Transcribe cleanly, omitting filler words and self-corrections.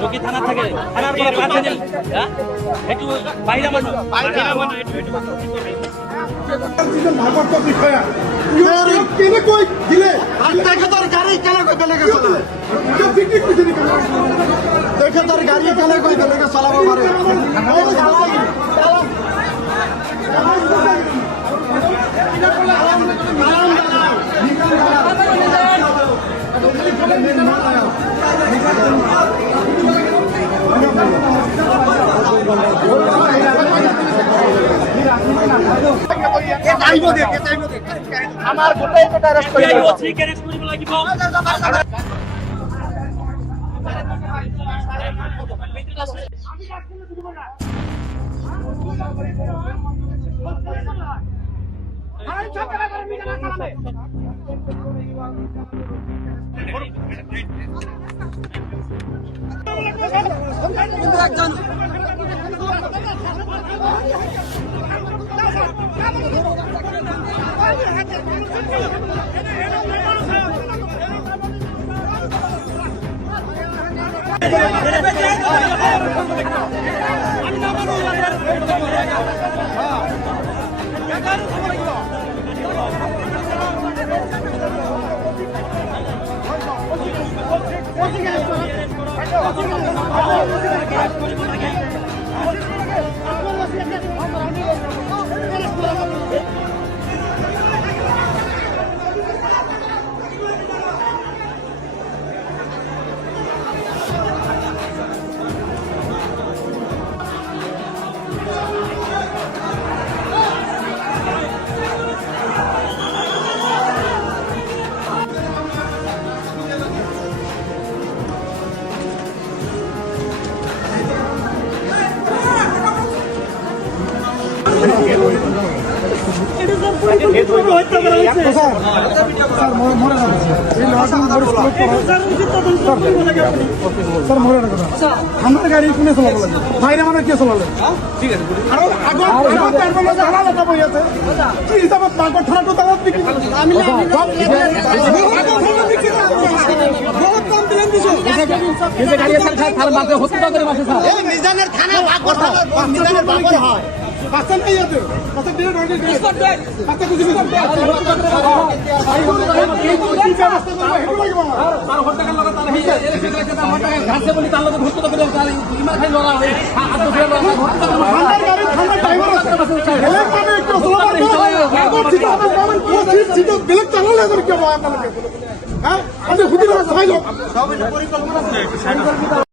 Rocky থানা থেকে থানার কোনো কাছে নেই একটু বাইরে মানো একটু ভারপ্রাপ্ত বিষয়া কেনে কই দিলে দেখে তোর গাড়ি কেনে কই দিলে দেখে তোর গাড়ি কেনে কই দিলে চালাবো পারে আমার গোটাই এটা অ্যারেস্ট করে দিও ঠিক অ্যারেস্ট কৰিব লাগিব আমার গাড়ি শুনে চলাবো লাগে বাইরে মানে কে চলালে ঠিক আছে কি হিসাবত মাগর থানাটো তারা বিক্রি আমি বহুত কমপ্লেন দিছো কিন্তু গাড়ি থানার মাঝে হত্যা করে মাসে স্যার এই মিজানের থানা মাগর থানা মিজানের বাগর হয় পাঁচটা নাই আছে পাঁচটা দিয়ে রয়ে গেছে পাঁচটা কিছু কিছু তার হত্যা করার লাগা তার হিসা এর ভিতরে যেটা হত্যা ঘাসে বলি তার লাগা ভর্তি করে তার ইমার খাই লগা হয় হাত ধরে লগা ভর্তি করে ঠান্ডা গাড়ি ঠান্ডা ড্রাইভার আছে এলে মানে একটু সোলার বাগর ঠিক আছে গভর্নমেন্ট ঠিক ঠিক বেলেগ চালালে করে কি হবে আপনাদের হ্যাঁ আমি খুদি করে সবাই লোক সব পরিকল্পনা